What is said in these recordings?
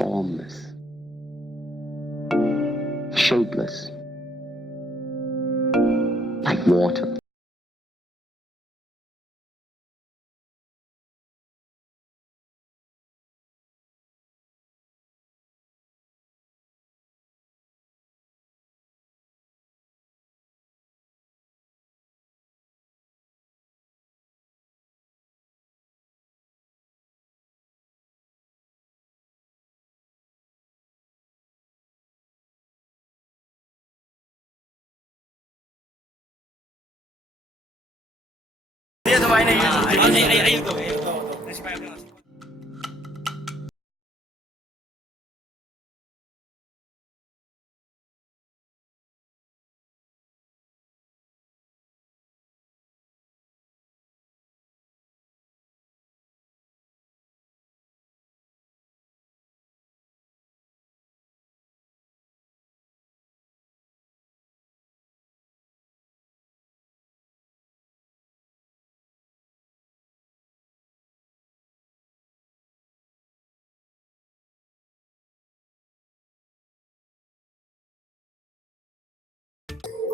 formless, shapeless, like water.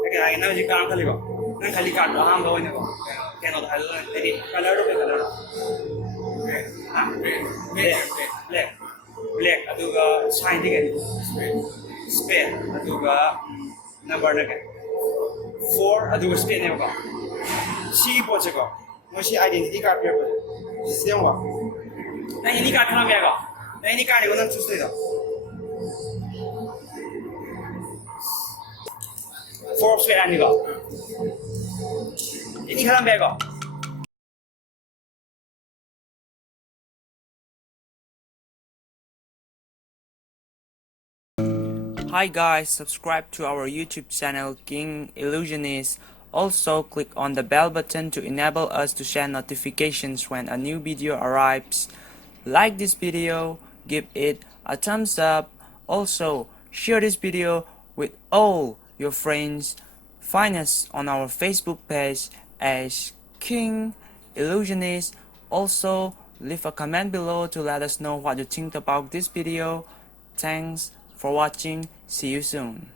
Okay, now you can't go. Then खाली काट लो हम लोग इनको क्या होता है तेरी कलर पे कलर हाँ black black अदुगा sign दिखे spade अदुगा number ना के 4 अदुगा spade ने होगा C पोचे को मुझे identity card पे बोले सिस्टम हुआ ना इन्हीं कार्ड खाना बेगा ना इन्हीं कार्ड को ना चूस ले दो 4 spade आने का इन्हीं खाना बेगा Hi guys, subscribe to our YouTube channel King Illusionist. Also click on the bell button to enable us to share notifications when a new video arrives. Like this video, give it a thumbs up. Also share this video with all your friends. Find us on our Facebook page as King Illusionist. Also leave a comment below to let us know what you think about this video. Thanks for watching. See you soon.